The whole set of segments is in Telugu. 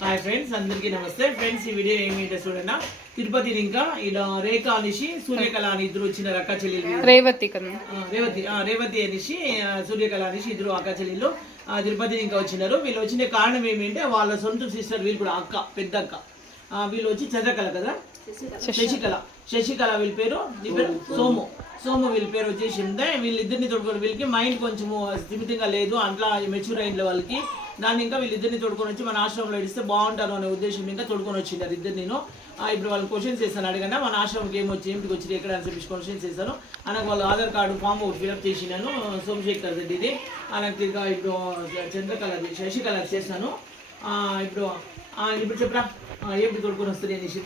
హాయ్ ఫ్రెండ్స్, అందరికీ నమస్తే. ఫ్రెండ్స్, ఈ వీడియో ఏమిటో చూడన్నా. తిరుపతి ఇంకా ఇలా రేఖ అనేసి సూర్యకళ అని ఇద్దరు వచ్చిన అక్క చెల్లెలు. రేవతి అనేసి సూర్యకళ అనేసి ఇద్దరు అక్క చెల్లెళ్ళు తిరుపతి ఇంకా వచ్చినారు. వీళ్ళు వచ్చిన కారణం ఏమిటంటే వాళ్ళ సొంత సిస్టర్, వీళ్ళు కూడా అక్క, పెద్ద అక్క. వీళ్ళు వచ్చి చంద్రకళ కదా, శశికళ వీళ్ళ పేరు సోము వీళ్ళ పేరు వచ్చేసి ఉందే. వీళ్ళిద్దరిని తోడుకొని వీళ్ళకి మైండ్ కొంచెం స్థిమితంగా లేదు, అట్లా మెచ్యూర్ అయిన వాళ్ళకి. దాన్ని ఇంకా వీళ్ళిద్దరిని తోడుకొని వచ్చి మన ఆశ్రమంలో ఇస్తే బాగుంటారు అనే ఉద్దేశం ఇంకా తోడుకొని వచ్చింది ఇద్దరు. నేను ఇప్పుడు వాళ్ళకి క్వశ్చన్స్ చేస్తాను, అడిగాను మన ఆశ్రమంకి ఏమిటికి వచ్చి ఎక్కడ అని చెప్పి క్వశ్చన్స్ చేశాను. ఆయనకు వాళ్ళ ఆధార్ కార్డు ఫామ్ ఒకటి ఫిల్అప్ చేసినాను, సోమశేఖర్ రెడ్డిది. ఆయనకి ఇప్పుడు చంద్రకళది శశికళ చేశాను. ఇప్పుడు చెప్పరా ఏమిటి తోడుకొని వస్తుంది అనేసి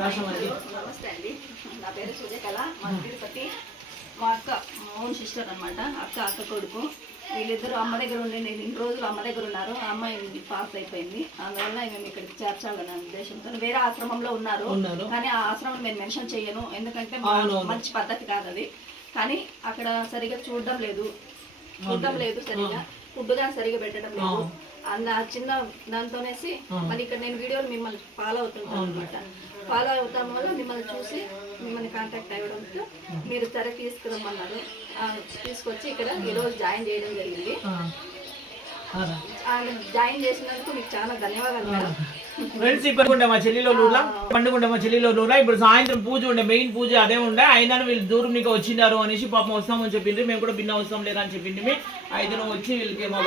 రాష్ట్రానికి. నమస్తే అండి, నా పేరు సూర్యకళ. మా తిరుపతి మా అక్క ఓన్ సిస్టర్ అనమాట. అక్క కొడుకు వీళ్ళిద్దరు అమ్మ దగ్గర ఉండి నేను ఇన్ని రోజులు అమ్మ దగ్గర ఉన్నారు. ఆ అమ్మాయి పాస్ అయిపోయింది, అందువల్ల మేము ఇక్కడికి చేర్చాలనే ఉద్దేశంతో వేరే ఆశ్రమంలో ఉన్నారు. కానీ ఆ ఆశ్రమం నేను మెన్షన్ చేయను, ఎందుకంటే మంచి పద్ధతి కాదు అది. కానీ అక్కడ సరిగా చూడడం లేదు సరిగా ఫుడ్ కానీ సరిగా పెట్టడం లేదు. చిన్న దాంతోనేసి మళ్ళీ ఇక్కడ నేను వీడియోలు మిమ్మల్ని ఫాలో అవుతుంటాను అనమాట. ఫాలో అవుతాం వల్ల మిమ్మల్ని చూసి మిమ్మల్ని కాంటాక్ట్ అవ్వడంతో మీరు సరే తీసుకురమ్మన్నారు. తీసుకొచ్చి ఇక్కడ ఈరోజు జాయిన్ చేయడం జరిగింది. జాయిన్ చేసినందుకు మీకు చాలా ధన్యవాదాలు మేడం. ఫ్రెండ్స్, ఇప్పుడు మా చెల్లిలో పండుగ మా చెల్లిలో ఇప్పుడు సాయంత్రం పూజ ఉండే, మెయిన్ పూజ అదే ఉండే. అయినా వీళ్ళు దూరం నీకు వచ్చినారు అనేసి పాపం వస్తామని చెప్పిండ్రు. మేము కూడా భిన్న వస్తాం లేదా అని చెప్పింది. అయితే వచ్చి వీళ్ళకి మా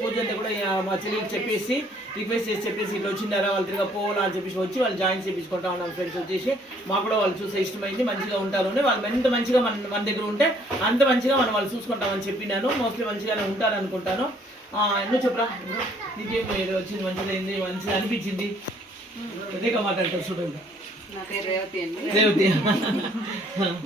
పూజ అంతా కూడా మా చెల్లికి చెప్పేసి రిక్వెస్ట్ చేసి చెప్పేసి ఇట్లా వచ్చినారా వాళ్ళు తిరిగా పోవాలా అని చెప్పేసి వచ్చి వాళ్ళు జాయిన్ చేయించుకుంటా ఉన్నాం. ఫ్రెండ్స్ వచ్చేసి మాకు కూడా వాళ్ళు చూసే ఇష్టమైంది, మంచిగా ఉంటారు. వాళ్ళు ఎంత మంచిగా మన దగ్గర ఉంటే అంత మంచిగా మనం వాళ్ళు చూసుకుంటామని చెప్పినాను. మోస్ట్లీ మంచిగానే ఉంటారు అనుకుంటాను. ఎన్నో చెప్పరా, నీకేం వచ్చింది, మంచిదైంది, మంచిగా అనిపించింది, అదేగా మాట్లాడతారు చూడండి. నా పేరు రేవతి అండి.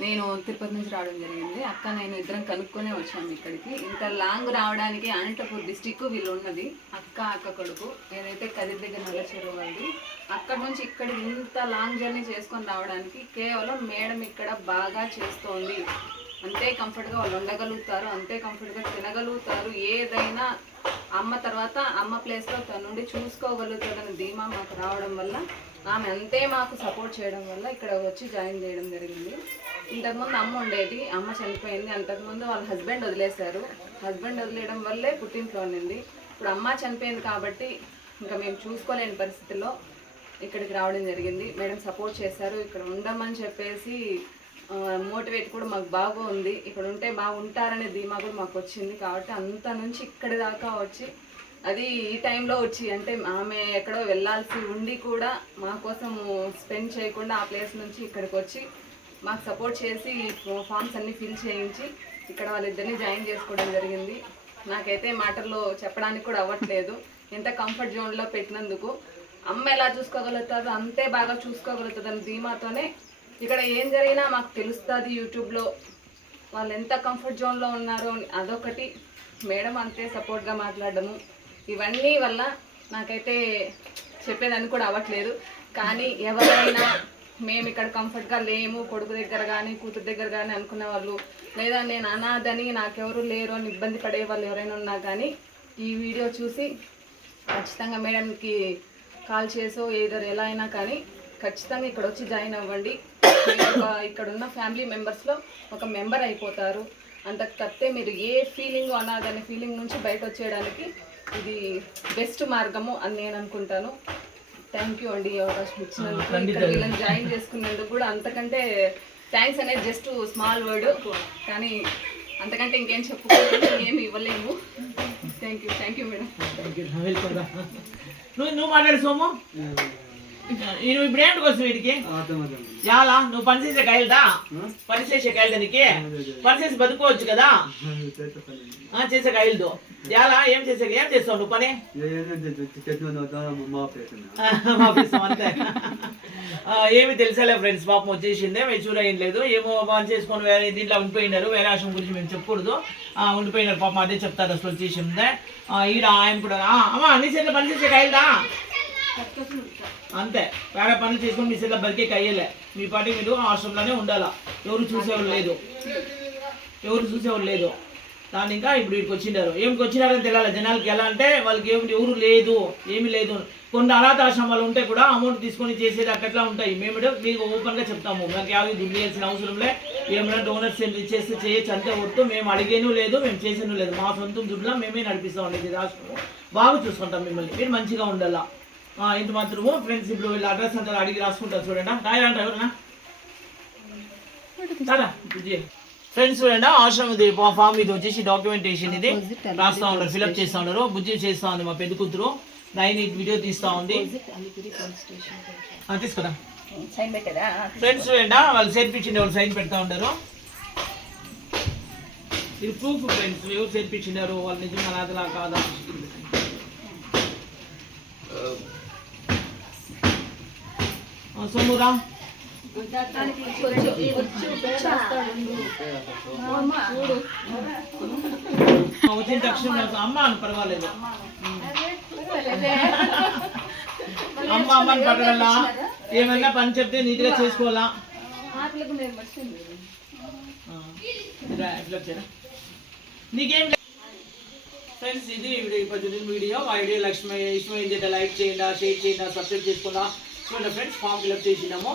నేను తిరుపతి నుంచి రావడం జరిగింది. అక్క నేను ఇద్దరం కనుక్కొనే వచ్చాము ఇక్కడికి. ఇంత లాంగ్ రావడానికి అనంతపూర్ డిస్టిక్ వీళ్ళు ఉన్నది. అక్క కొడుకు ఏదైతే కదిరి దగ్గర నల్లచెరువు వాళ్ళది. అక్కడ నుంచి ఇక్కడికి ఇంత లాంగ్ జర్నీ చేసుకొని రావడానికి కేవలం మేడం ఇక్కడ బాగా చేస్తోంది. అంతే కంఫర్ట్గా వాళ్ళు ఉండగలుగుతారు, అంతే కంఫర్ట్గా తినగలుగుతారు. ఏదైనా అమ్మ తర్వాత అమ్మ ప్లేస్లో తన నుండి చూసుకోగలుగుతుందని ధీమా మాకు రావడం వల్ల, ఆమె అంతే మాకు సపోర్ట్ చేయడం వల్ల ఇక్కడ వచ్చి జాయిన్ చేయడం జరిగింది. ఇంతకుముందు అమ్మ ఉండేది, అమ్మ చనిపోయింది. అంతకుముందు వాళ్ళ హస్బెండ్ వదిలేశారు. హస్బెండ్ వదిలేయడం వల్లే పుట్టింట్లో ఉండింది. ఇప్పుడు అమ్మ చనిపోయింది కాబట్టి ఇంకా మేము చూసుకోలేని పరిస్థితిలో ఇక్కడికి రావడం జరిగింది. మేడం సపోర్ట్ చేశారు, ఇక్కడ ఉండమని చెప్పేసి మోటివేట్ కూడా మాకు బాగా ఉంది. ఇక్కడ ఉంటే బాగుంటారనే ధీమా కూడా మాకు వచ్చింది. కాబట్టి అంత నుంచి ఇక్కడి దాకా వచ్చి, అది ఈ టైంలో వచ్చి అంటే ఆమె ఎక్కడో వెళ్ళాల్సి ఉండి కూడా మా కోసం స్పెండ్ చేయకుండా ఆ ప్లేస్ నుంచి ఇక్కడికి వచ్చి మాకు సపోర్ట్ చేసి ఫామ్స్ అన్నీ ఫిల్ చేయించి ఇక్కడ వాళ్ళిద్దరిని జాయిన్ చేసుకోవడం జరిగింది. నాకైతే మాటల్లో చెప్పడానికి కూడా అవ్వట్లేదు. ఎంత కంఫర్ట్ జోన్లో పెట్టినందుకు. అమ్మ ఎలా చూసుకోగలుగుతారో అంతే బాగా చూసుకోగలుగుతుంది అని ధీమాతోనే ఇక్కడ ఏం జరిగినా మాకు తెలుస్తుంది. యూట్యూబ్లో వాళ్ళు ఎంత కంఫర్ట్ జోన్లో ఉన్నారో అదొకటి, మేడం అంతే సపోర్ట్గా మాట్లాడడము, ఇవన్నీ వల్ల నాకైతే చెప్పేదాన్ని కూడా అవ్వట్లేదు. కానీ ఎవరైనా మేము ఇక్కడ కంఫర్ట్గా లేము, కొడుకు దగ్గర కానీ కూతురు దగ్గర కానీ అనుకునే వాళ్ళు, లేదా నేను అనాథని నాకెవరు లేరు అని ఇబ్బంది పడే వాళ్ళు ఎవరైనా ఉన్నా కానీ ఈ వీడియో చూసి ఖచ్చితంగా మేడంకి కాల్ చేసో ఏదో ఎలా అయినా కానీ ఖచ్చితంగా ఇక్కడ వచ్చి జాయిన్ అవ్వండి. ఇక్కడ ఉన్న ఫ్యామిలీ మెంబర్స్లో ఒక మెంబర్ అయిపోతారు. అంతకు తప్పితే మీరు ఏ ఫీలింగ్ అనాదనే ఫీలింగ్ నుంచి బయట వచ్చేయడానికి ఇది బెస్ట్ మార్గము అని నేను అనుకుంటాను. థ్యాంక్ యూ అండి, అవకాశం ఇచ్చినందుకు. ఇక్కడ వీళ్ళని జాయిన్ చేసుకున్నందుకు కూడా అంతకంటే థ్యాంక్స్ అనేది జస్ట్ స్మాల్ వర్డ్, కానీ అంతకంటే ఇంకేం చెప్పుకోలేదు, ఏమి ఇవ్వలేము. Thank you madam. నువ్వు మాట్లాడు సోము. నువ్వు ఇప్పుడు ఏంటికి వస్తావు వీటికి? చాలా నువ్వు పనిచేసే కాయలదా? పనిచేసే కాయలదా నీకు? పనిచేసి బతుకోవచ్చు కదా, చేసే కాయలతో. చాలా ఏం చేస్తావు నువ్వు పని? అంతే. ఏమి తెలుసాలే ఫ్రెండ్స్, పాపం వచ్చేసిందే, మెచ్యూర్ అయ్యి లేదు. ఏమో పని చేసుకొని వేరే దీంట్లో ఉండిపోయినారు. వేరే ఆశ్రమం గురించి మేము చెప్పకూడదు. ఉండిపోయినారు పాపం, అదే చెప్తారు. అసలు వచ్చేసిందే ఈడ ఆయన కూడా. అమ్మా నీ చేతిలో పనిచేసే కాయలదా? అంతే, వేరే పనులు చేసుకొని మీ సెల్ల బతికే అయ్యలే. మీ పాటి మీరు హాస్టల్లోనే ఉండాలా. ఎవరు చూసేవాళ్ళు లేదు. కానీ ఇంకా ఇప్పుడు వీడికి వచ్చినారు. ఏమికి వచ్చినారని తెలియాలి జనాలకి. ఎలా అంటే వాళ్ళకి ఎవరు లేదు, ఏమీ లేదు. కొన్ని అనాథాశ్రమాలు ఉంటే కూడా అమౌంట్ తీసుకొని చేసేది అట్లా ఉంటాయి. మేము మీకు ఓపెన్గా చెప్తాము, మాకు యాభై దుడ్లు చేయాల్సిన అవసరం లే. ఏమైనా డోనర్స్ చేస్తే చేయొచ్చు అంతే వద్దు. మేము అడిగేను లేదు, మేము చేసేను లేదు. మా సొంత దుడ్లా మేమే నడిపిస్తామండి ఇది రాష్ట్రం. బాగా చూసుకుంటాం మిమ్మల్ని, మీరు మంచిగా ఉండాలా. ఇంత మాత్రము ఫ్రెండ్స్. ఇప్పుడు వీళ్ళు అడ్రస్ అంతా అడిగి రాసుకుంటారు చూడండి. రాయాలంట ఎవరన్నా చాలా ఫ్రెండ్స్ చూడండి. ఆశ్రమం ఫామ్ ఇది వచ్చేసి డాక్యుమెంటేషన్ ఇది రాస్తా ఉన్నారు, ఫిల్అప్ చేస్తూ ఉన్నారు. బుజ్జి చేస్తూ ఉంది మా పెద్ద కూతురు. 9 వీడియో తీస్తూ ఉంది. తీసుకురా ఫ్రెండ్స్ చూడండి. వాళ్ళు చేర్పించింది వాళ్ళు సైన్ పెడతా ఉంటారు. ఇది ప్రూఫ్ ఫ్రెండ్స్, ఎవరు చేర్పించినారు, వాళ్ళు నిజంగా అనాథలా కాదా. సోమురా వచ్చిన తక్షణం నాకు అమ్మ అని పర్వాలేదు. అమ్మ అమ్మని పడగల ఏమన్నా పని చెప్తే నీట్గా చేసుకోవాలా. నీకేం ఫ్రెండ్స్ ఇది వీడియో. మా వీడియో లక్ష్మి ఇష్టమైంది లైక్ చేయండి, షేర్ చేయండి, సబ్స్క్రైబ్ చేసుకున్నా. చూడండి ఫ్రెండ్స్, ఫామ్ ఫిల్అప్ చేసినాము.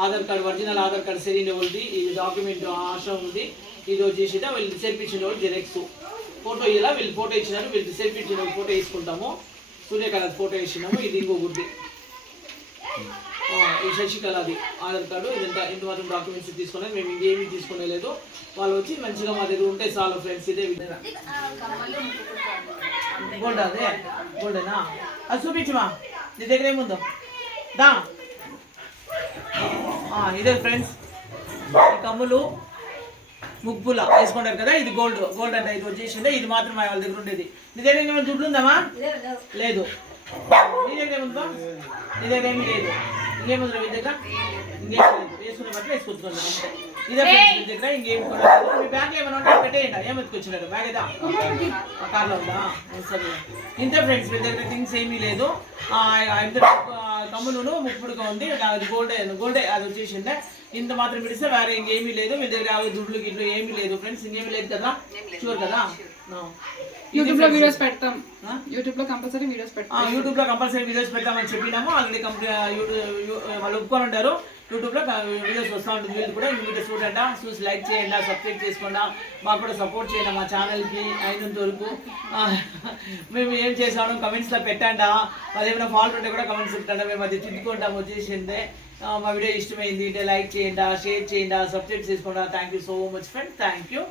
Aadhaar card, original Aadhaar card సరైన వాళ్ళది. ఇది డాక్యుమెంట్ ఆశ్రమం ఉంది. ఇది వచ్చేసి వీళ్ళు చేర్పించిన వాళ్ళు జెరాక్స్ ఫోటో. ఇలా వీళ్ళు ఫోటో ఇచ్చినారు, వీళ్ళు చేర్పించిన వాళ్ళు ఫోటో వేసుకుంటాము. సూర్యకళ ఫోటో వేసినాము. ఇది ఇంకొకటి ఈ శశికళది ఆధార్ కార్డు. ఇదంతా ఇంత మాత్రం డాక్యుమెంట్స్ తీసుకున్నాం. మేము ఇంకేమీ తీసుకునే లేదు. వాళ్ళు వచ్చి మంచిగా మా దగ్గర ఉంటే చాలు ఫ్రెండ్స్. ఇదే విధంగా గోల్డ్ అదే గోల్డేనా అది చూపించమా, నీ దగ్గర ఏముందో దా. ఇదే ఫ్రెండ్స్, ఈ కమ్ములు ముగ్గుల వేసుకుంటారు కదా, ఇది గోల్డ్. గోల్డ్ అంటే ఇది వచ్చేసిండే. ఇది మాత్రం వాళ్ళ దగ్గర ఉండేది. నీ దగ్గర ఏమైనా దుడ్లు ఉందామా? లేదు. నీ దగ్గర ఏముందా? నీ దగ్గర ఏమీ లేదు. ఇంకేముందా మీ దగ్గర? ఇంకేం లేదు. వేసుకునే బట్టి వేసుకొచ్చుకోండి అంతే. ఇదే ఫ్రెండ్స్ మీ దగ్గర ఇంకేం కొనలేదు. మీ బ్యాగ్ ఏమైనా ఉంటే పెట్టేయండి. ఏమెత్తుకొచ్చినారు బ్యాగ్ ఏదా కార్లో ఉందా? సరే ఇంతే ఫ్రెండ్స్, మీ దగ్గర థింగ్స్ ఏమీ లేదు. ఇద్దరు కమ్మును ముప్పుడుగా ఉంది. అది గోల్డే అది వచ్చేసిందే. ఇంత మాత్రం పిడిస్తే వేరే ఇంకేమీ లేదు. మీ దగ్గర యాభై దుడ్లు గిడ్లు ఏమీ లేదు ఫ్రెండ్స్. ఇంకేమీ లేదు కదా, షూర్ కదా. యూట్యూబ్ లో వీడియోస్ పెడతాం. యూట్యూబ్ లో కంపల్సరీ వీడియోస్ పెడతామని చెప్పినాము. ఆల్రెడీ వాళ్ళు ఒప్పుకొని ఉంటారు. యూట్యూబ్లో వీడియోస్ వస్తూ ఉంటుంది. వీళ్ళు కూడా వీడియోస్ చూడండి, చూసి లైక్ చేయండి, సబ్స్క్రైబ్ చేసుకోండి. మాకు కూడా సపోర్ట్ చేయండి మా ఛానల్కి అయినంత వరకు. మేము ఏం చేసాము కమెంట్స్లో పెట్టండి. అది ఏమైనా ఫాల్ట్ ఉంటే కూడా కమెంట్స్ పెట్టండి, మేము అది తిట్టుకుంటాం వచ్చేసిందే. మా వీడియో ఇష్టమైంది అంటే లైక్ చేయండి, షేర్ చేయండి, సబ్స్క్రైబ్ చేసుకోండి. Thank you so much friends. Thank you.